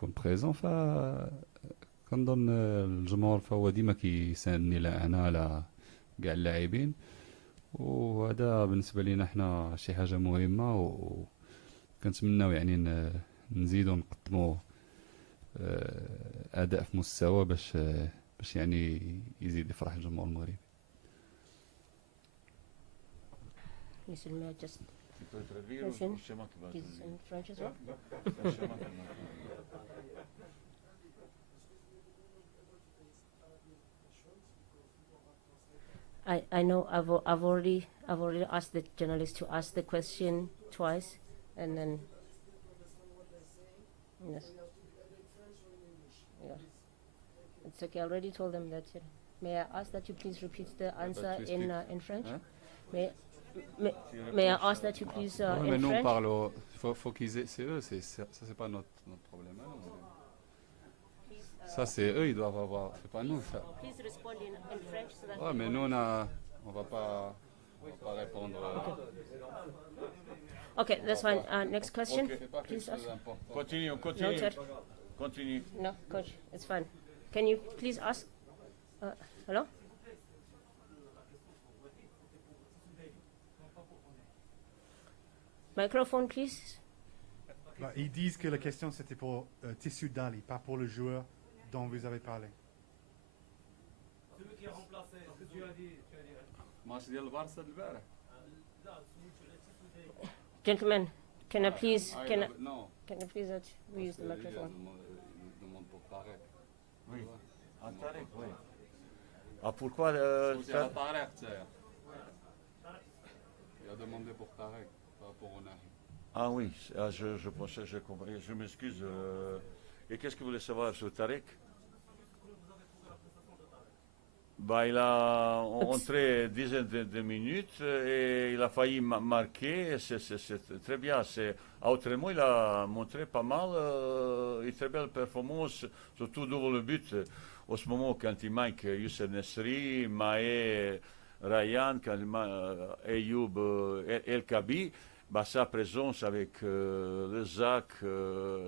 كون بريزون كنظن الجمهور فهو ديما كيساندني انا على كاع اللاعبين، وهذا بالنسبه لينا حنا شي حاجه مهمه، وكنتمناو يعني نزيدو نقدمو اداء في مستوى باش يعني يزيد يفرح الجمهور المغربي. Listen, may I just Tu peux traduire Listen. ou c'est moi qui vais use in French as well? C'est moi qui vais I know I've already asked the journalist to ask the question twice, and then yes, yeah, it's okay. I already told them that. May I ask that you please repeat the answer tu in expliques. French? Hein? May I ask that you please Ouais, mais in nous on French? parle, faut qu'ils aient, c'est eux, ça c'est pas notre problème. Hein, ça c'est eux, ils doivent avoir, c'est pas nous ça. Please respond in French so that Ouais, mais nous on va pas répondre. Okay, that's fine. Next question. Ok. C'est pas quelque Please chose ask. d'important. Continue. Noted. Continue. No, coach, it's fine. Can you please ask? Hello? Microphone, please. Bah, ils disent que la question c'était pour Tissu Dali, pas pour le joueur dont vous avez parlé. Celui qui a remplacé, ce que tu as dit. ماتش ديال البارسا البارح. Gentlemen, can I please, Non. can you please use the microphone? Il demande pour Tarek. Oui. Ah, Tarek, oui. Ah, pourquoi C'est à Tarek, tiens. Il a demandé pour Tarek, pas pour Onahi. Ah oui, je pensais, je comprends. Je m'excuse. Et qu'est-ce que vous voulez savoir sur Tarek? Bah, il a entré une dizaine de minutes et il a failli marquer. C'est très bien. Autrement, il a montré pas mal et très belle performance, surtout devant le but. En ce moment, quand il manque Youssef Nesri, Maé, Ryan, Ayoub, El Kabi, bah, sa présence avec le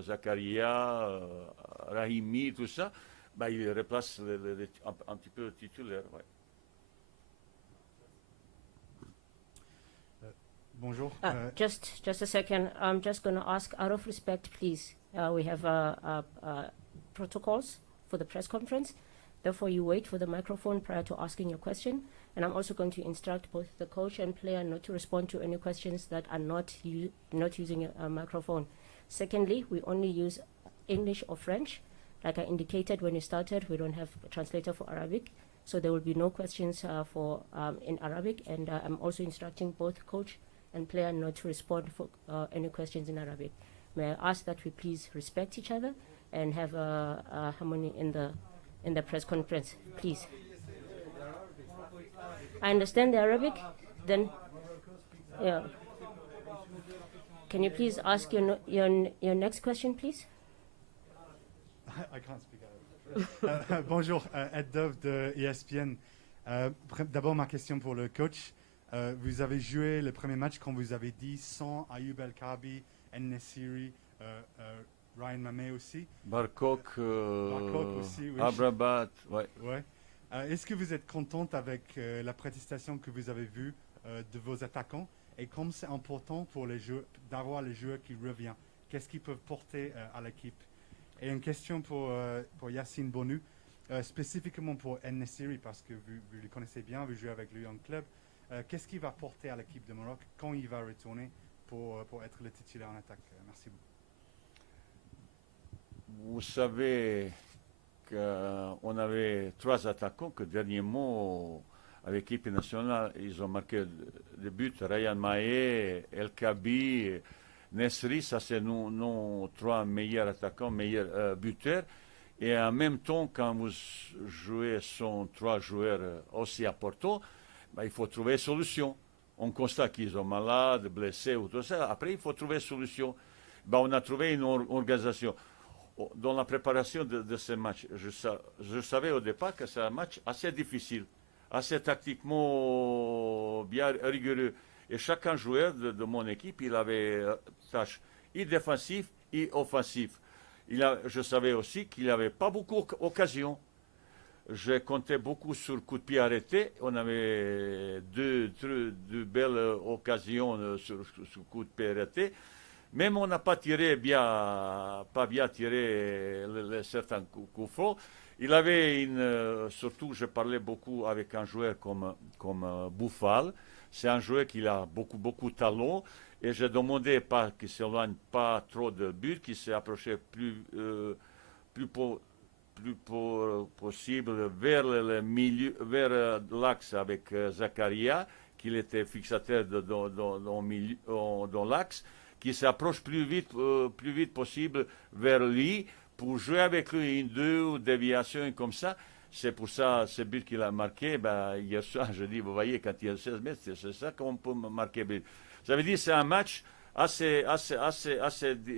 Zakaria, Rahimi, tout ça, bah, il replace un petit peu le titulaire. Ouais. Bonjour. Just a second. I'm just going to ask, out of respect, please. We have protocols for the press conference. Therefore, you wait for the microphone prior to asking your question. And I'm also going to instruct both the coach and player not to respond to any questions that are not using a microphone. Secondly, we only use English or French. Like I indicated when you started, we don't have a translator for Arabic, so there will be no questions in Arabic. And I'm also instructing both coach and player not to respond for any questions in Arabic. May I ask that we please respect each other and have harmony in the press conference, please. I understand the Arabic. Then, yeah. Can you please ask your next question, please? I can't speak Arabic. Bonjour, Ed Dove de ESPN. D'abord, ma question pour le coach. Vous avez joué le premier match, comme vous avez dit, sans Ayoub El Kabi, El Nessiri, Ryan Mamé aussi. Barkok aussi, oui. Abrabat, ouais. Ouais. Est-ce que vous êtes contente avec la prestation que vous avez vue de vos attaquants? Et comme c'est important pour les joueurs d'avoir les joueurs qui reviennent, qu'est-ce qu'ils peuvent porter à l'équipe? Et une question pour Yacine Bonu, spécifiquement pour El Nessiri, parce que vous le connaissez bien, vous jouez avec lui en club. Qu'est-ce qu'il va porter à l'équipe de Maroc quand il va retourner pour être le titulaire en attaque? Merci beaucoup. Vous savez qu'on avait 3 attaquants que dernièrement, avec l'équipe nationale, ils ont marqué des buts. Ryan Maé, El Kabi, Nesri, ça c'est nos 3 meilleurs attaquants, meilleurs buteurs. Et en même temps, quand vous jouez sans 3 joueurs aussi importants, bah, il faut trouver une solution. On constate qu'ils sont malades, blessés ou tout ça. Après, il faut trouver une solution. Bah, on a trouvé une organisation. Dans la préparation de ce match, je savais au départ que c'est un match assez difficile, assez tactiquement bien rigoureux. Et chacun joueur de mon équipe, il avait tâche et défensive et offensive. je savais aussi qu'il n'avait pas beaucoup d'occasions. Je comptais beaucoup sur le coup de pied arrêté. On avait deux belles occasions sur le coup de pied arrêté. Même on n'a pas bien tiré certains coups francs. Il avait surtout, je parlais beaucoup avec un joueur comme Bouffal. C'est un joueur qui a beaucoup de talent. Et je demandais pas qu'il ne s'éloigne pas trop de buts, qu'il s'est approché plus possible vers le milieu, vers l'axe avec Zakaria, qu'il était fixateur dans l'axe, qui s'approche plus vite possible vers lui pour jouer avec lui une deux déviations comme ça. C'est pour ça, ce but qu'il a marqué, hier soir, je dis, vous voyez, quand il y a 16 mètres, c'est ça qu'on peut marquer but. Ça veut dire que c'est un match assez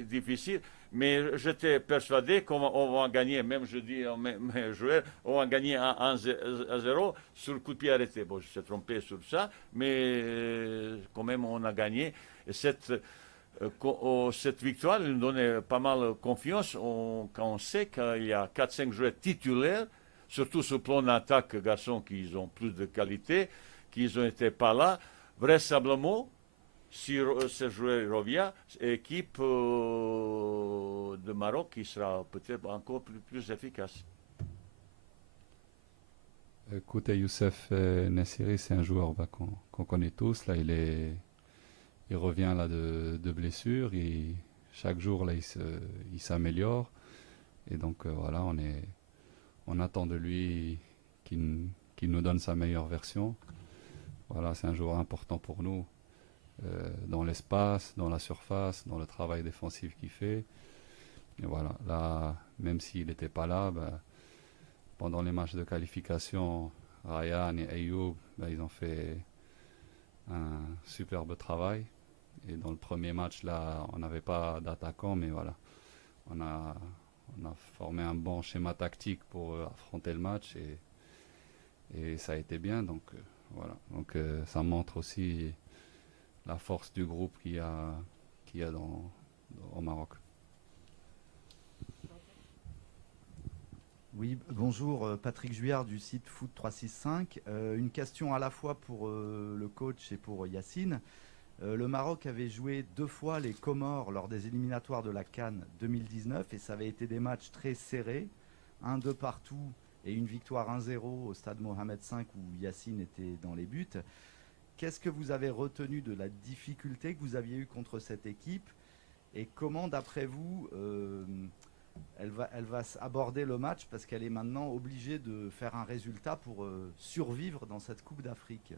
difficile, mais j'étais persuadé qu'on va gagner, même je dis à mes joueurs, on va gagner 1-0 sur le coup de pied arrêté. Bon, je me suis trompé sur ça, mais quand même on a gagné. Et cette victoire nous donnait pas mal confiance quand on sait qu'il y a 4-5 joueurs titulaires, surtout sur le plan d'attaque, garçons qui ont plus de qualité, qui n'ont été pas là. Vraisemblablement, si ce joueur revient, équipe de Maroc qui sera peut-être encore plus efficace. Écoute, Youssef Nassiri, c'est un joueur qu'on connaît tous. Là, il revient là de blessure. Chaque jour, là, il s'améliore. Et donc, voilà, on attend de lui qu'il nous donne sa meilleure version. Voilà, c'est un joueur important pour nous. Dans l'espace, dans la surface, dans le travail défensif qu'il fait. Et voilà, là, même s'il n'était pas là, pendant les matchs de qualification, Ryan et Ayoub, ils ont fait un superbe travail. Et dans le premier match, là, on n'avait pas d'attaquant, mais voilà, on a formé un bon schéma tactique pour affronter le match et ça a été bien. Donc voilà, donc ça montre aussi la force du groupe qu'il y a au Maroc. Oui, bonjour, Patrick Juillard du site Foot 365. Une question à la fois pour le coach et pour Yacine. Le Maroc avait joué 2 fois les Comores lors des éliminatoires de la CAN 2019 et ça avait été des matchs très serrés, 1-2 partout et une victoire 1-0 au stade Mohamed V où Yacine était dans les buts. Qu'est-ce que vous avez retenu de la difficulté que vous aviez eue contre cette équipe et comment, d'après vous, elle va aborder le match parce qu'elle est maintenant obligée de faire un résultat pour survivre dans cette Coupe d'Afrique?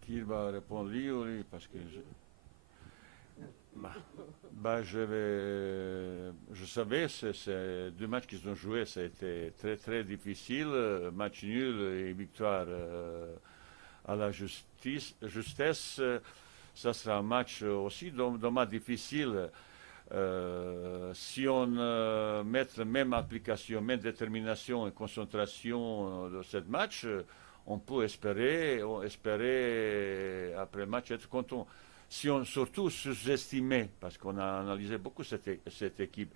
Qui va répondre, lui ou lui? Parce que je savais, ces 2 matchs qu'ils ont joués, ça a été très très difficile, match nul et victoire à la justesse. Ça sera un match aussi dommage difficile. Si on met la même application, même détermination et concentration de ce match, on peut espérer après le match être content. Si on surtout sous-estimait, parce qu'on a analysé beaucoup cette équipe,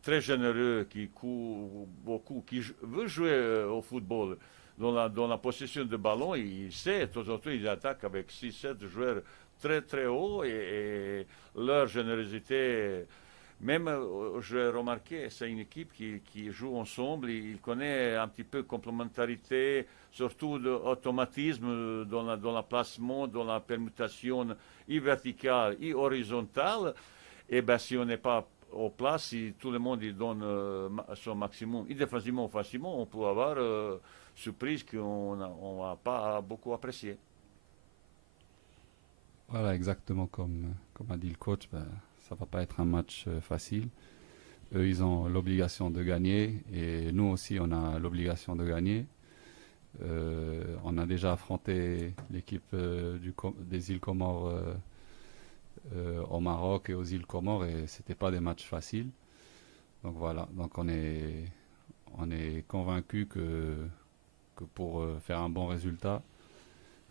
très généreux, qui court beaucoup, qui veut jouer au football, dans la possession de ballon, il sait, de temps en temps, il attaque avec 6-7 joueurs très très hauts et leur générosité. Même, j'ai remarqué, c'est une équipe qui joue ensemble, il connaît un petit peu complémentarité, surtout d'automatisme dans le placement, dans la permutation verticale et horizontale. Et si on n'est pas en place, si tout le monde il donne son maximum, et défensivement ou offensivement, on peut avoir surprise qu'on n'a pas beaucoup apprécié. Voilà, exactement comme a dit le coach, ça va pas être un match facile. Eux, ils ont l'obligation de gagner et nous aussi, on a l'obligation de gagner. On a déjà affronté l'équipe des îles Comores au Maroc et aux îles Comores et c'était pas des matchs faciles. Donc voilà, donc on est convaincu que pour faire un bon résultat,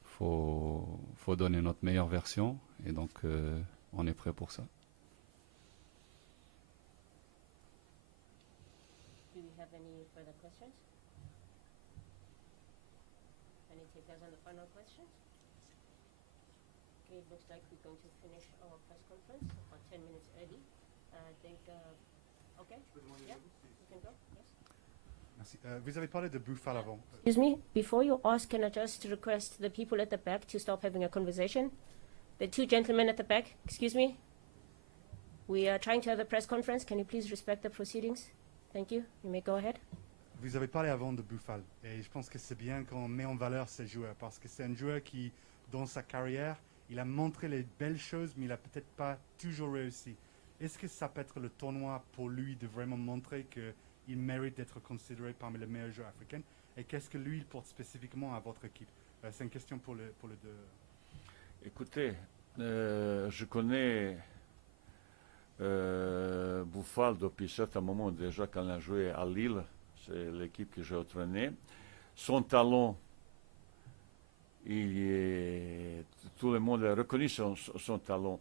faut donner notre meilleure version et donc on est prêt pour ça. have any further questions? Any takers on the final questions? Okay, it looks like we're going to finish our press conference about 10 minutes early. I think, okay? Yeah, you can go, yes. Merci. Vous avez parlé de Buffal avant. Excuse me, before you ask, can I just request the people at the back to stop having a conversation? The two gentlemen at the back, excuse me. We are trying to have a press conference. Can you please respect the proceedings? Thank you. You may go ahead. Vous avez parlé avant de Buffal et je pense que c'est bien qu'on met en valeur ces joueurs parce que c'est un joueur qui, dans sa carrière, il a montré les belles choses, mais il n'a peut-être pas toujours réussi. Est-ce que ça peut être le tournoi pour lui de vraiment montrer qu'il mérite d'être considéré parmi les meilleurs joueurs africains? Et qu'est-ce que lui il porte spécifiquement à votre équipe? C'est une question pour le deux. Écoutez, je connais Buffal depuis un certain moment déjà quand il a joué à Lille. C'est l'équipe que j'ai entraînée. Son talent, tout le monde a reconnu son talent.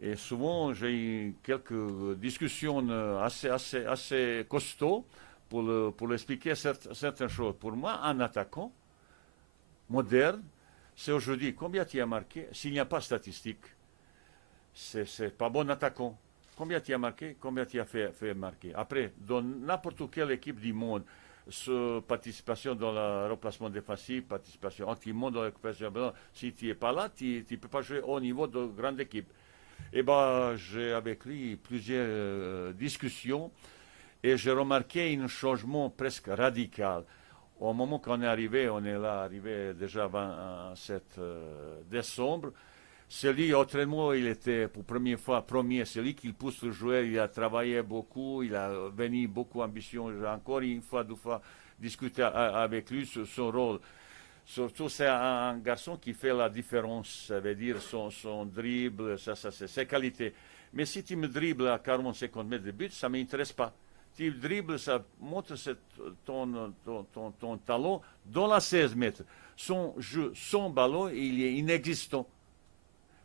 Et souvent, j'ai eu quelques discussions assez costauds pour expliquer certaines choses. Pour moi, un attaquant moderne, c'est aujourd'hui combien tu as marqué. S'il n'y a pas de statistiques, c'est pas bon attaquant. Combien tu as marqué, combien tu as fait marquer. Après, dans n'importe quelle équipe du monde, participation dans le remplacement défensif, participation anti-monde dans la récupération, si tu n'es pas là, tu ne peux pas jouer au niveau de grande équipe. Et ben, j'ai avec lui plusieurs discussions et j'ai remarqué un changement presque radical. Au moment qu'on est arrivé, on est là, arrivé déjà 27 décembre. C'est lui, autrement, il était pour première fois premier. C'est lui qui pousse le joueur. Il a travaillé beaucoup. Il a venu beaucoup ambition. J'ai encore une fois, deux fois discuté avec lui sur son rôle. Surtout, c'est un garçon qui fait la différence. Ça veut dire son dribble, ça c'est ses qualités. Mais si tu me dribbles à 40-50 mètres de but, ça ne m'intéresse pas. Tu dribbles, ça montre ton talent dans la 16 mètres. Son jeu, son ballon, il est inexistant.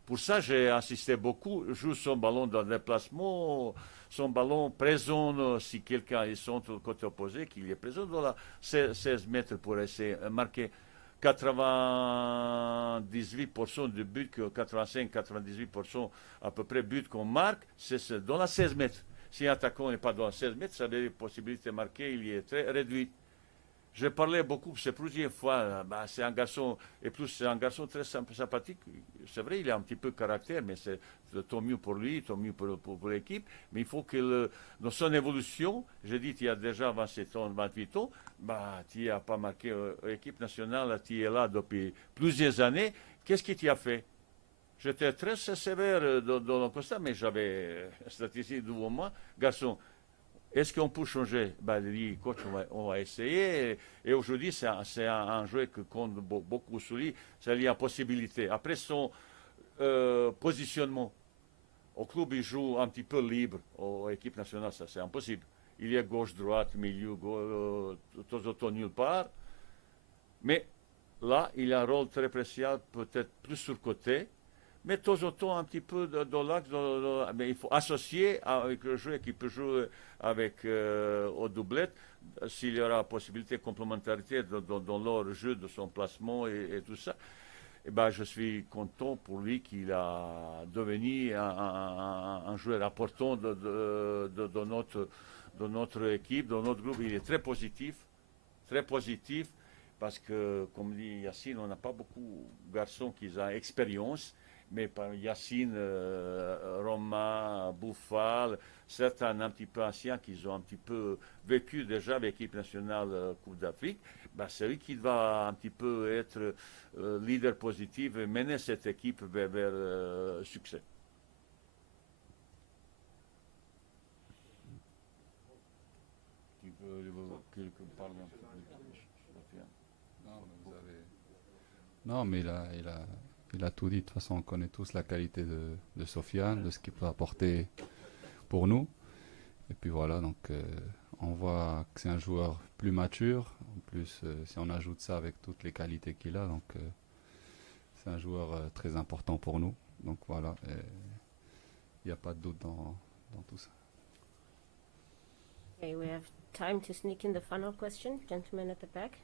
Pour ça, j'ai insisté beaucoup. Joue son ballon dans le déplacement, son ballon présent, si quelqu'un est sur le côté opposé, qu'il est présent dans la 16 mètres pour essayer de marquer 98% de buts, 85-98% à peu près buts qu'on marque, c'est dans la 16 mètres. Si un attaquant n'est pas dans la 16 mètres, ça veut dire que la possibilité de marquer, il est très réduite. J'ai parlé beaucoup, c'est plusieurs fois, c'est un garçon, et plus c'est un garçon très sympathique. C'est vrai, il a un petit peu de caractère, mais c'est tant mieux pour lui, tant mieux pour l'équipe. Mais il faut que dans son évolution, j'ai dit, tu as déjà 27 ans, 28 ans, tu n'as pas marqué l'équipe nationale, tu es là depuis plusieurs années. Qu'est-ce que tu as fait? J'étais très sévère dans le constat, mais j'avais statistique devant moi. Garçon, est-ce qu'on peut changer? Il dit, coach, on va essayer. Et aujourd'hui, c'est un jeu qui compte beaucoup sur lui. C'est la possibilité. Après son positionnement, au club, il joue un petit peu libre. Aux équipes nationales, ça, c'est impossible. Il y a gauche-droite, milieu, de temps en temps, nulle part. Mais là, il a un rôle très précieux, peut-être plus sur le côté. Mais de temps en temps, un petit peu dans l'axe, mais il faut associer avec le joueur qui peut jouer avec au doublette, s'il y aura possibilité de complémentarité dans leur jeu, de son placement et tout ça. Et je suis content pour lui qu'il a devenu un joueur important de notre équipe, de notre groupe. Il est très positif, parce que, comme dit Yacine, on n'a pas beaucoup de garçons qui ont expérience. Mais par Yacine, Romain, Buffal, certains un petit peu anciens qui ont un petit peu vécu déjà avec l'équipe nationale Coupe d'Afrique, c'est lui qui va un petit peu être leader positif et mener cette équipe vers succès. Qui veut parler un peu? Non, mais il a tout dit. De toute façon, on connaît tous la qualité de Sofiane, de ce qu'il peut apporter pour nous. Et puis voilà, donc on voit que c'est un joueur plus mature. En plus, si on ajoute ça avec toutes les qualités qu'il a, donc c'est un joueur très important pour nous. Donc voilà, il n'y a pas de doute dans tout ça. Okay, we have time to sneak in the final question. Gentleman at the back.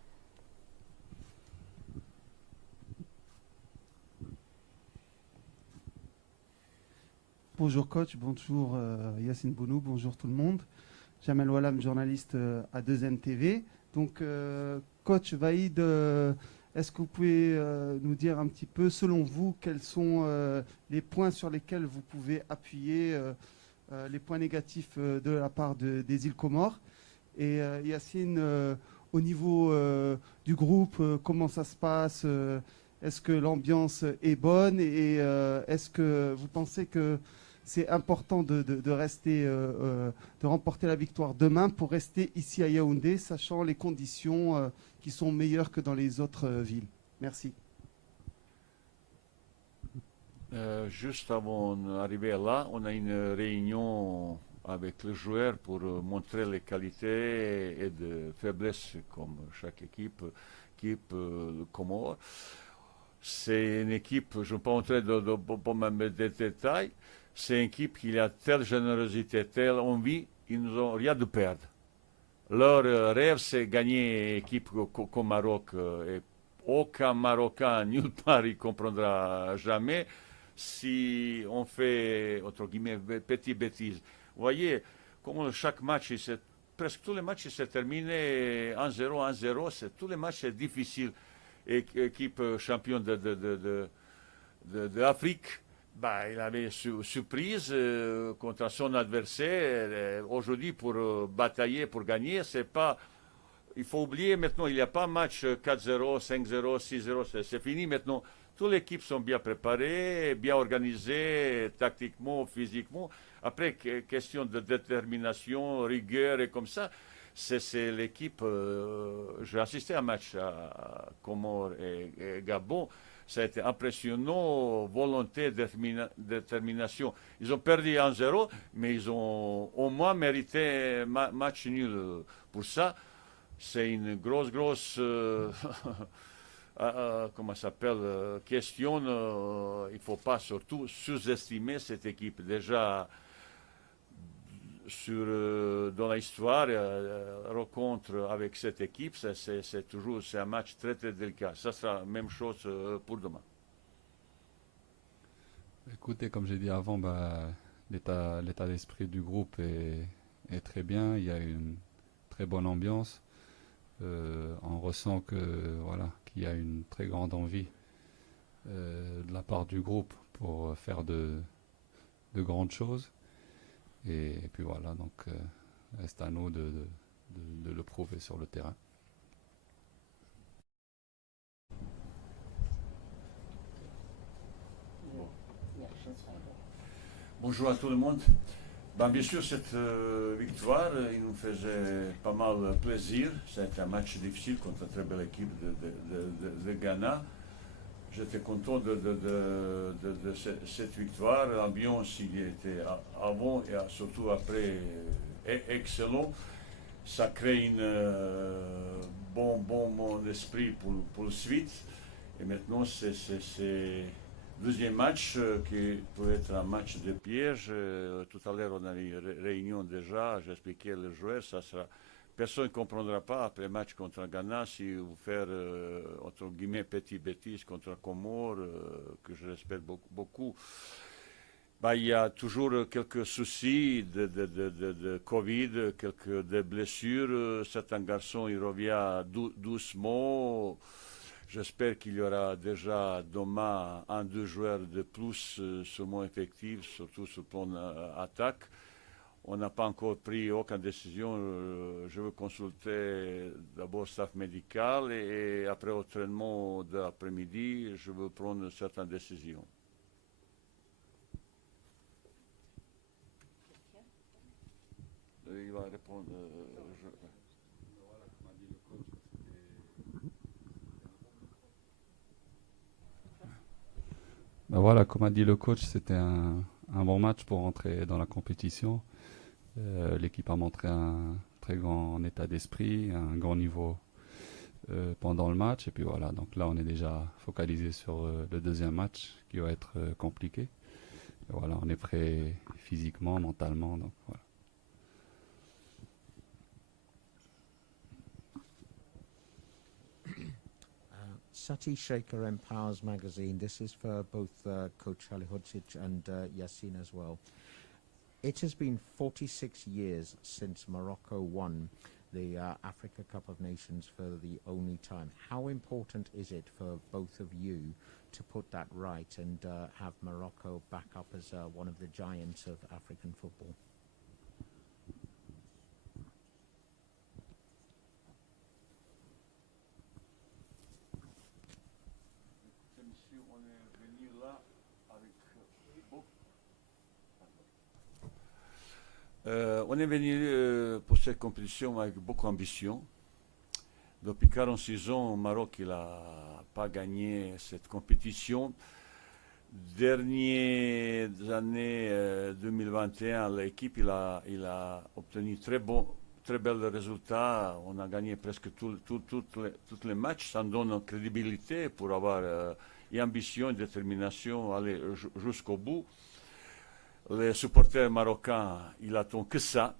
Bonjour coach, bonjour Yacine Bounou, bonjour tout le monde. Jamel Walam, journaliste à 2N TV. Donc coach Vaïd, est-ce que vous pouvez nous dire un petit peu, selon vous, quels sont les points sur lesquels vous pouvez appuyer les points négatifs de la part des îles Comores? Et Yacine, au niveau du groupe, comment ça se passe? Est-ce que l'ambiance est bonne? Et est-ce que vous pensez que c'est important de rester, de remporter la victoire demain pour rester ici à Yaoundé, sachant les conditions qui sont meilleures que dans les autres villes? Merci. Juste avant d'arriver là, on a une réunion avec les joueurs pour montrer les qualités et les faiblesses comme chaque équipe le Comore. C'est une équipe, je ne vais pas entrer dans des détails, c'est une équipe qui a telle générosité, telle envie, ils n'ont rien de perdre. Leur rêve, c'est gagner équipe comme Maroc. Et aucun Marocain, nulle part, il comprendra jamais si on fait, entre guillemets, petite bêtise. Vous voyez, comme chaque match, presque tous les matchs se terminent 1-0, 1-0. Tous les matchs, c'est difficile. Équipe championne d'Afrique, bah, il avait surprise contre son adversaire. Aujourd'hui, pour batailler, pour gagner, c'est pas. Il faut oublier maintenant, il n'y a pas match 4-0, 5-0, 6-0, c'est fini maintenant. Toutes les équipes sont bien préparées, bien organisées, tactiquement, physiquement. Après, question de détermination, rigueur et comme ça, c'est l'équipe. J'ai assisté à un match à Comores et Gabon. Ça a été impressionnant, volonté, détermination. Ils ont perdu 1-0, mais ils ont au moins mérité un match nul. Pour ça, c'est une grosse comment ça s'appelle, question. Il ne faut pas surtout sous-estimer cette équipe. Déjà, dans l'histoire, rencontre avec cette équipe, c'est toujours un match très délicat. Ça sera la même chose pour demain. Écoutez, comme j'ai dit avant, bah, l'état d'esprit du groupe est très bien. Il y a une très bonne ambiance. On ressent qu'il y a une très grande envie de la part du groupe pour faire de grandes choses. Et puis voilà, donc reste à nous de le prouver sur le terrain. Bonjour à tout le monde. Ben, bien sûr, cette victoire, il nous faisait pas mal plaisir. C'était un match difficile contre une très belle équipe de Ghana. J'étais content de cette victoire. L'ambiance, il était avant et surtout après excellent. Ça crée un bon esprit pour le suite. Et maintenant, c'est deuxième match qui peut être un match de piège. Tout à l'heure, on a eu une réunion déjà. J'ai expliqué aux joueurs, ça sera. Personne ne comprendra pas après le match contre Ghana si vous faites, entre guillemets, petite bêtise contre Comores, que je respecte beaucoup. Bah, il y a toujours quelques soucis de Covid, quelques blessures. Certains garçons, ils reviennent doucement. J'espère qu'il y aura déjà demain 1-2 joueurs de plus sur mon effectif, surtout sur le plan attaque. On n'a pas encore pris aucune décision. Je veux consulter d'abord le staff médical et après l'entraînement de l'après-midi, je veux prendre certaines décisions. Il va répondre. Ben voilà, comme a dit le coach, c'était un bon match pour rentrer dans la compétition. L'équipe a montré un très grand état d'esprit, un grand niveau pendant le match. Et puis voilà, donc là on est déjà focalisé sur le deuxième match qui va être compliqué. Et voilà, on est prêt physiquement, mentalement. Donc voilà. Sati Shaker Empowers magazine. This is for both Coach Halilhodžić and Yassine as well. It has been 46 years since Morocco won the Africa Cup of Nations for the only time. How important is it for both of you to put that right and have Morocco back up as one of the giants of African football? On est venu pour cette compétition avec beaucoup d'ambition. Depuis 46 ans, au Maroc, il n'a pas gagné cette compétition. Dernières années 2021, l'équipe il a obtenu très bels résultats. On a gagné presque tous les matchs. Ça nous donne une crédibilité pour avoir et ambition et détermination à aller jusqu'au bout. Les supporters marocains, ils attendent que ça.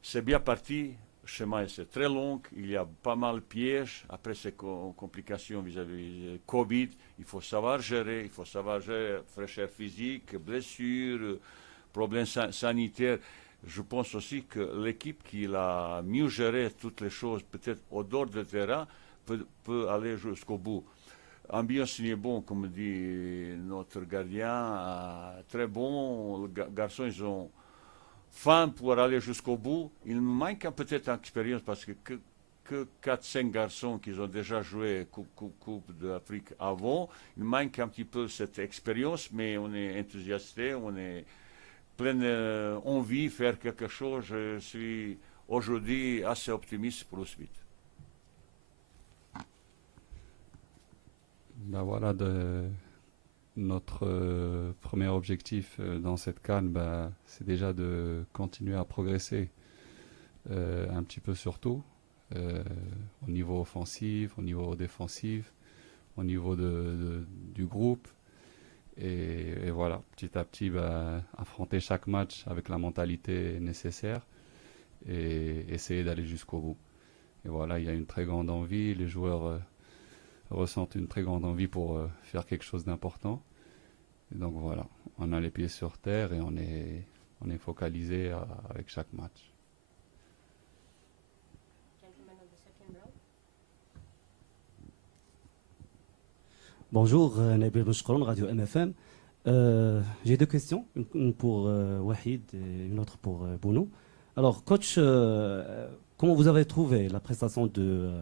C'est bien parti. Le chemin c'est très long. Il y a pas mal de pièges. Après ces complications vis-à-vis Covid, il faut savoir gérer. Il faut savoir gérer fraîcheur physique, blessures, problèmes sanitaires. Je pense aussi que l'équipe qui a mieux géré toutes les choses, peut-être au dehors du terrain, peut aller jusqu'au bout. Ambiance est bon, comme dit notre gardien, très bon. Les garçons, ils ont faim pour aller jusqu'au bout. Il manque peut-être d'expérience parce que 4-5 garçons qui ont déjà joué Coupe d'Afrique avant. Il manque un petit peu cette expérience, mais on est enthousiasté, on est plein d'envie de faire quelque chose. Je suis aujourd'hui assez optimiste pour la suite. Ben voilà, notre premier objectif dans cette CAN, c'est déjà de continuer à progresser un petit peu sur tout, au niveau offensif, au niveau défensif, au niveau du groupe. Et voilà, petit à petit, affronter chaque match avec la mentalité nécessaire et essayer d'aller jusqu'au bout. Et voilà, il y a une très grande envie, les joueurs ressentent une très grande envie pour faire quelque chose d'important. Et donc voilà, on a les pieds sur terre et on est focalisé avec chaque match. Bonjour, Nabil Mouchkroun, Radio MFM. J'ai deux questions, une pour Wahid et une autre pour Bounou. Alors, coach, comment vous avez trouvé la prestation de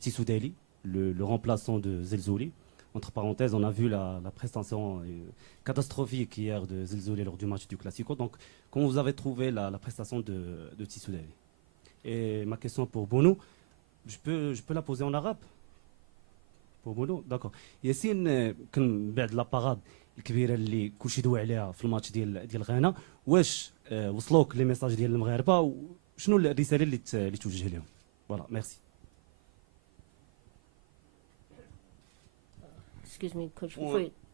Tissou Daly, le remplaçant de Zelzouli? Entre parenthèses, on a vu la prestation catastrophique hier de Zelzouli lors du match du Classico. Donc, comment vous avez trouvé la prestation de Tissou Daly? Et ma question pour Bounou, je peux la poser en arabe? Pour Bounou, d'accord. ياسين كان بعد لاباراد الكبيره اللي كلشي دوى عليها في الماتش ديال غانا، واش وصلوك لي ميساج ديال المغاربه وشنو الرساله اللي توجه لهم؟ فوالا ميرسي. Excuse me, Coach.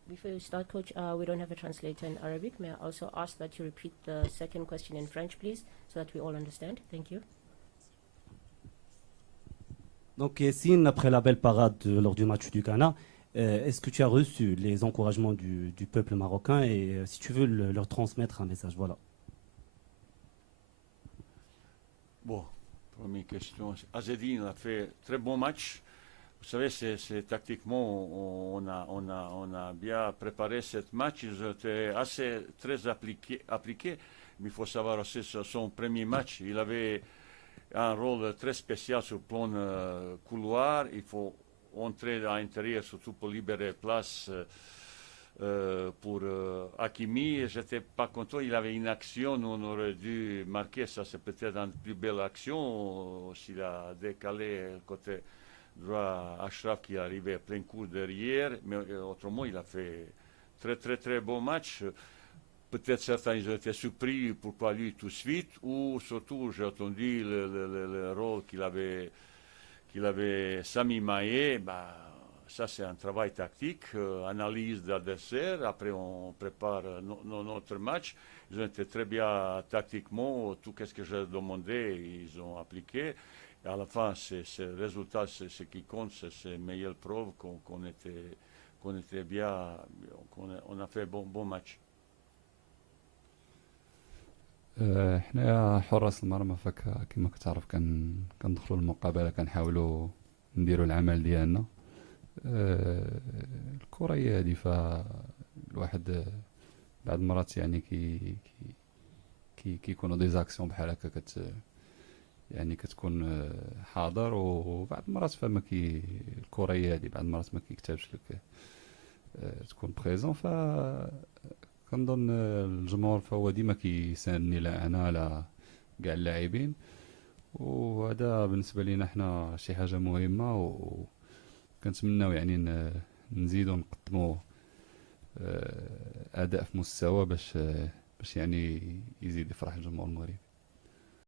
Before you start, Coach, we don't have a translator in Arabic. May I also ask that you repeat the second question in French, please, so that we all understand? Thank you. Donc Yassine, après la belle parade lors du match du Ghana, est-ce que tu as reçu les encouragements du peuple marocain et si tu veux leur transmettre un message, voilà. Bon, première question. Azzedine a fait très bon match. Vous savez, c'est tactiquement, on a bien préparé ce match. Ils ont été très appliqués. Mais il faut savoir aussi son premier match. Il avait un rôle très spécial sur le plan couloir. Il faut entrer à l'intérieur, surtout pour libérer place pour Hakimi. Je n'étais pas content. Il avait une action. On aurait dû marquer. Ça, c'est peut-être une plus belle action. S'il a décalé côté droit Achraf qui est arrivé plein court derrière. Mais autrement, il a fait très bon match. Peut-être certains ils ont été surpris, pourquoi lui tout de suite, ou surtout j'ai entendu le rôle qu'il avait Sami Maé. Ça c'est un travail tactique, analyse d'adversaire, après on prépare notre match. Ils ont été très bien tactiquement, tout ce que j'ai demandé, ils ont appliqué. Et à la fin, c'est le résultat, c'est ce qui compte, c'est meilleure preuve qu'on était bien, on a fait bon match. حنا حراس المرمى كما كتعرف كندخلوا المقابله كنحاولوا نديروا العمل ديالنا. الكره هي هذه، فالواحد بعض المرات يعني كيكونوا دي زاكسيون بحال هكا يعني كتكون حاضر، وبعض المرات فما الكره هي هذه، بعض المرات ما كيكتبش لك تكون بريزون. كنظن الجمهور فهو ديما كيساندني انا على كاع اللاعبين، وهذا بالنسبه لينا حنا شي حاجه مهمه، وكنتمناو يعني نزيدوا نقدموا اداء في مستوى باش يعني يزيد يفرح الجمهور المغربي.